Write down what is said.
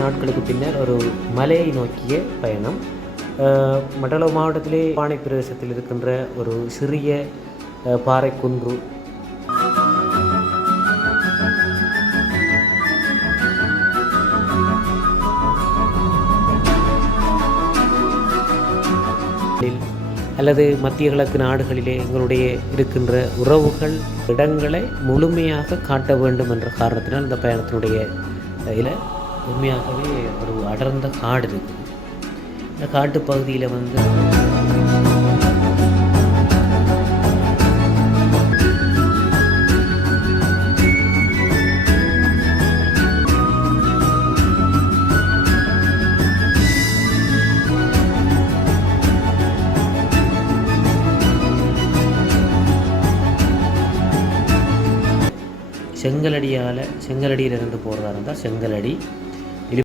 நாட்களுக்கு பின்னர் ஒரு மலையை நோக்கிய பயணம். மண்டல மாவட்டத்திலே பானை பிரதேசத்தில் இருக்கின்ற ஒரு சிறிய பாறை குன்று. அல்லது மத்திய கிழக்கு நாடுகளிலே எங்களுடைய இருக்கின்ற உறவுகள் இடங்களை முழுமையாக காட்ட வேண்டும் என்ற காரணத்தினால் இந்த பயணத்தினுடைய இதில் உண்மையாகவே ஒரு அடர்ந்த காடு இருக்குது. இந்த காட்டு பகுதியில் செங்கலடியிலிருந்து போகிறதா இருந்தால் செங்கலடி,